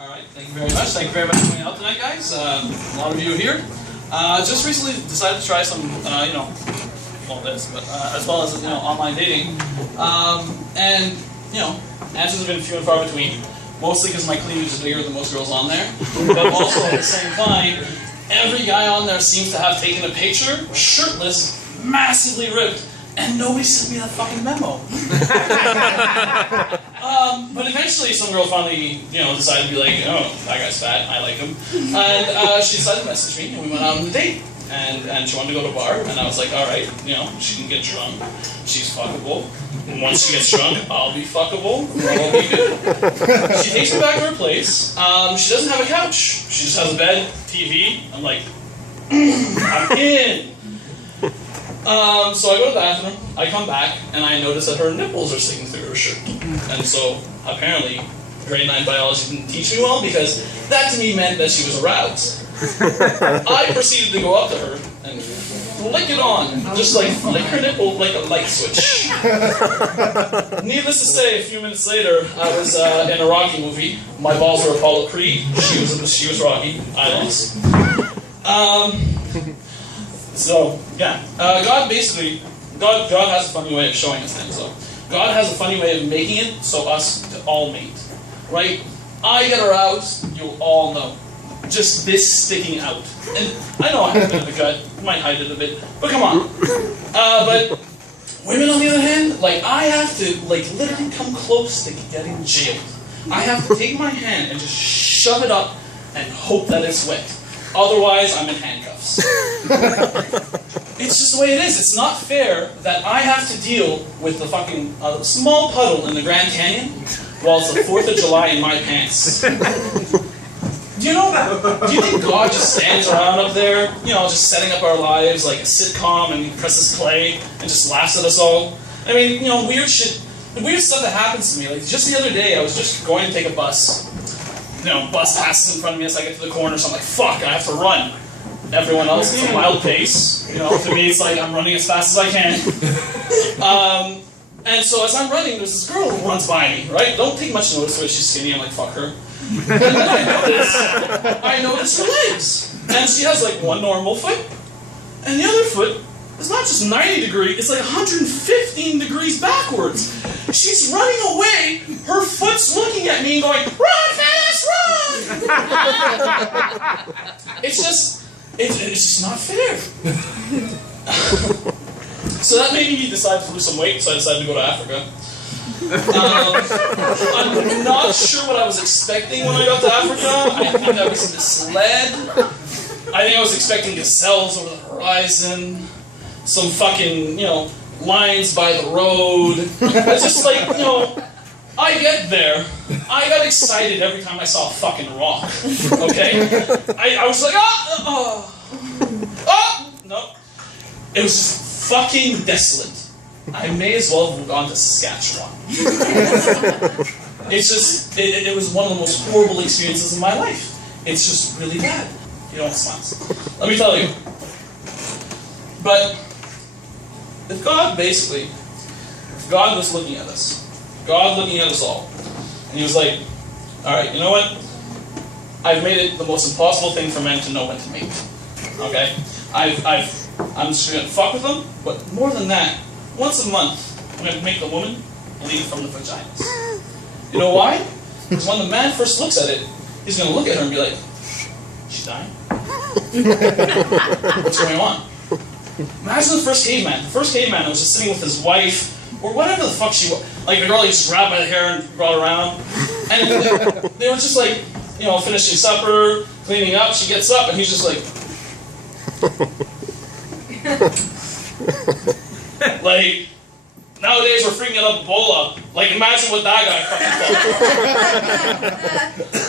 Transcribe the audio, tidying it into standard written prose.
All right, thank you very much. Thank you very much for coming out tonight, guys. A lot of you here. Just recently decided to try some, well, this, but as well as online dating. And answers have been few and far between. Mostly because my cleavage is bigger than most girls on there, but also at the same time, every guy on there seems to have taken a picture, shirtless, massively ripped, and nobody sent me that fucking memo. But eventually some girl finally, decided to be like, oh, that guy's fat, I like him. And she decided to message me, and we went out on a date. And she wanted to go to a bar, and I was like, alright, she can get drunk, she's fuckable. And once she gets drunk, I'll be fuckable, we'll be good. She takes me back to her place. She doesn't have a couch. She just has a bed, TV. I'm like, I'm in. So I go to the bathroom, I come back, and I notice that her nipples are sticking through her shirt. And so, apparently, grade 9 biology didn't teach me well, because that to me meant that she was aroused. I proceeded to go up to her and flick it on, just like flick her nipple like a light switch. Needless to say, a few minutes later, I was in a Rocky movie. My balls were Apollo Creed. She was Rocky. I lost. So yeah, God has a funny way of showing us things. So God has a funny way of making it so us to all mate, right? I get aroused, you'll all know. Just this sticking out. And I know I have a bit of a gut, might hide it a bit, but come on. But women on the other hand, I have to literally come close to getting jailed. I have to take my hand and just shove it up and hope that it's wet. Otherwise, I'm in handcuffs. It's just the way it is. It's not fair that I have to deal with the fucking small puddle in the Grand Canyon while it's the 4th of July in my pants. Do you think God just stands around up there, just setting up our lives like a sitcom and he presses play and just laughs at us all? I mean, weird shit, the weird stuff that happens to me. Like, just the other day, I was just going to take a bus. Bus passes in front of me as I get to the corner, so I'm like, fuck, I have to run. Everyone else is a wild pace. To me, it's like I'm running as fast as I can. And so as I'm running, there's this girl who runs by me, right? Don't take much notice of it, she's skinny, I'm like, fuck her. And then I notice her legs. And she has one normal foot, and the other foot is not just 90 degrees, it's 115 degrees backwards. She's running away, her foot's looking at me and going, run fast, run! It's just not fair. So that made me decide to lose some weight, so I decided to go to Africa. I'm not sure what I was expecting when I got to Africa. I think I was misled. I think I was expecting gazelles over the horizon, some fucking, lions by the road. It's just I get there. I got excited every time I saw a fucking rock. Okay? I was like, no. It was just fucking desolate. I may as well have gone to Saskatchewan. It was one of the most horrible experiences in my life. It's just really bad. You don't smile. Let me tell you. But if God was looking at us, God looking at us all, and he was like, alright, you know what? I've made it the most impossible thing for men to know when to mate. Okay? I'm just gonna fuck with them, but more than that, once a month, I'm going to make the woman bleed from the vaginas. You know why? Because when the man first looks at it, he's going to look at her and be like, she's dying? What's going on? Imagine the first caveman. The first caveman was just sitting with his wife, or whatever the fuck she was. The girl he just grabbed by the hair and brought her around. And they were just finishing supper, cleaning up. She gets up and he's just like... nowadays we're freaking out Ebola. Imagine what that guy fucking thought.